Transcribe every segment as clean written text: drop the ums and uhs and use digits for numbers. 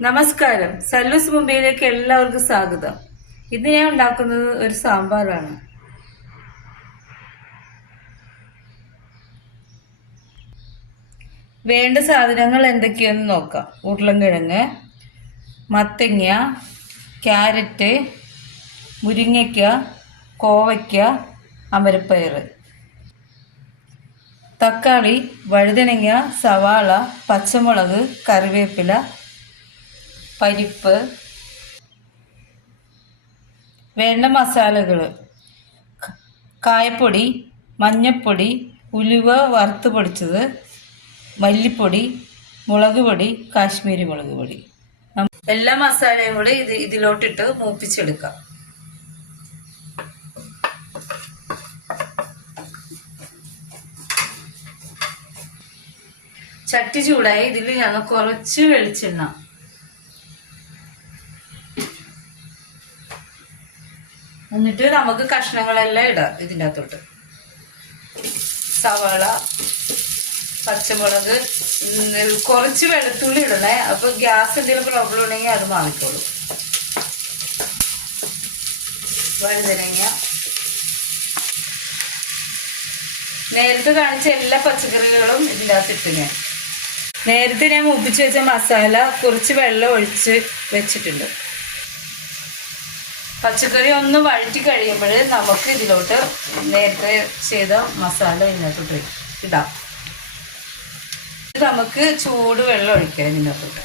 നമസ്കാരം, സല്ലൂസ് മുംബൈയിലേക്ക് എല്ലാവർക്കും സ്വാഗതം. ഇന്ന് ഞാൻ ഉണ്ടാക്കുന്നത് ഒരു സാമ്പാറാണ്. വേണ്ട സാധനങ്ങൾ എന്തൊക്കെയാണെന്ന് നോക്കാം. ഉരുളൻകിഴങ്ങ്, മത്തങ്ങ, ക്യാരറ്റ്, മുരിങ്ങയ്ക്ക, കോവയ്ക്ക, അമരപ്പയർ, തക്കാളി, വഴുതനങ്ങ, സവാള, പച്ചമുളക്, കറിവേപ്പില, പരിപ്പ്. വേണ്ട മസാലകൾ: കായപ്പൊടി, മഞ്ഞൾപ്പൊടി, ഉലുവ വറുത്ത് പൊടിച്ചത്, മല്ലിപ്പൊടി, മുളക് പൊടി, കാശ്മീരി മുളക് പൊടി. എല്ലാ മസാലയും കൂടി ഇതിലോട്ടിട്ട് മൂപ്പിച്ചെടുക്കാം. ചട്ടി ചൂടായി ഇതിൽ ഞാൻ കുറച്ച് വെളിച്ചെണ്ണ, എന്നിട്ട് നമുക്ക് കഷ്ണങ്ങളെല്ലാം ഇടാം ഇതിൻ്റെ അകത്തോട്ട്. സവാള, പച്ചമുളക്, കുറച്ച് വെളുത്തുള്ളി ഇടണേ. അപ്പൊ ഗ്യാസ് എന്തെങ്കിലും പ്രോബ്ലം ഉണ്ടെങ്കിൽ അത് മാറിക്കോളൂ. വഴുതനങ്ങ, നേരത്തെ കാണിച്ച എല്ലാ പച്ചക്കറികളും ഇതിൻ്റെ അകത്ത് ഇട്ട് നേരത്തെ ഞാൻ മൂപ്പിച്ച് വെച്ച മസാല കുറച്ച് വെള്ളം ഒഴിച്ച് വെച്ചിട്ടുണ്ട്. പച്ചക്കറി ഒന്ന് വഴറ്റി കഴിയുമ്പോൾ നമുക്ക് ഇതിലോട്ട് നേരത്തെ ചെയ്ത മസാല ഇതിനകത്തോട്ട് ഇടാം. നമുക്ക് ചൂട് വെള്ളം ഒഴിക്കാം ഇതിനകത്തോട്ട്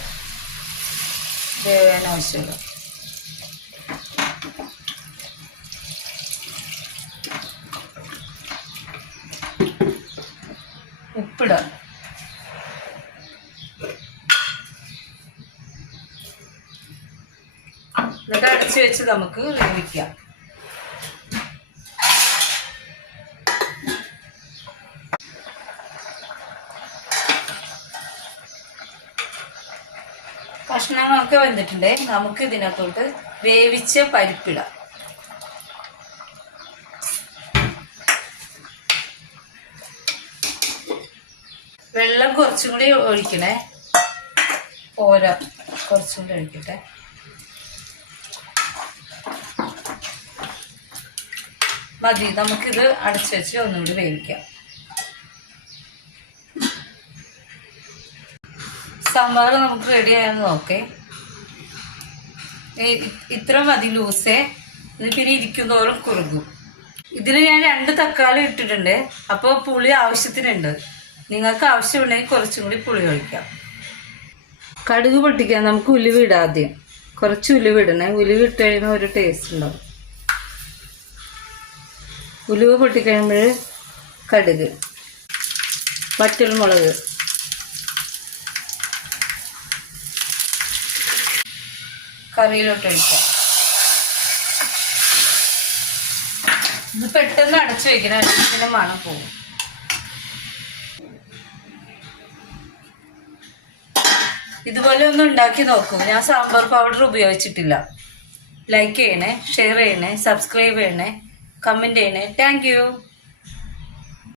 വേവാൻ ആവശ്യമുള്ള. ഉപ്പിടാം. എന്നിട്ട് അടച്ചു വെച്ച് നമുക്ക് വേവിക്കാം. കഷ്ണങ്ങളൊക്കെ വെന്തിട്ടുണ്ട്. നമുക്ക് ഇതിനകത്തോട്ട് വേവിച്ച പരിപ്പിടാം. വെള്ളം കുറച്ചും കൂടി ഒഴിക്കണേ. പോരാ, കുറച്ചും കൂടി ഒഴിക്കട്ടെ. മതി. നമുക്കിത് അടച്ചു വെച്ച് ഒന്നുകൂടി വേവിക്കാം. സാമ്പാർ നമുക്ക് റെഡി ആയെന്ന് നോക്കേ. ഇത്ര മതി ലൂസേ. ഇത് പിന്നെ ഇരിക്കുന്നതോറും കുറുകും. ഇതിൽ ഞാൻ 2 തക്കാളി ഇട്ടിട്ടുണ്ട്. അപ്പോൾ പുളി ആവശ്യത്തിനുണ്ട്. നിങ്ങൾക്ക് ആവശ്യമുണ്ടെങ്കിൽ കുറച്ചും കൂടി പുളി ഒഴിക്കാം. കടുക് പൊട്ടിക്കാൻ നമുക്ക് ഉലുവ ഇടാം. ആദ്യം കുറച്ച് ഉലുവ ഇടണേ. ഉലുവ ഇട്ട് കഴിയുമ്പോൾ ഒരു ടേസ്റ്റ് ഉണ്ടാവും. ഉലുവ പൊട്ടിക്കഴിയുമ്പോൾ കടുക്, വറ്റൽമുളക്, കറിയിലോട്ട് ഒഴിക്കാം. ഇത് പെട്ടെന്ന് അടച്ചു വയ്ക്കണം, അതിന് മണം പോകും. ഇതുപോലെ ഒന്ന് ഉണ്ടാക്കി നോക്കൂ. ഞാൻ സാമ്പാർ പൗഡർ ഉപയോഗിച്ചിട്ടില്ല. ലൈക്ക് ചെയ്യണേ, ഷെയർ ചെയ്യണേ, സബ്സ്ക്രൈബ് ചെയ്യണേ, കമൻറ്റ് ചെയ്യണേ. Thank you.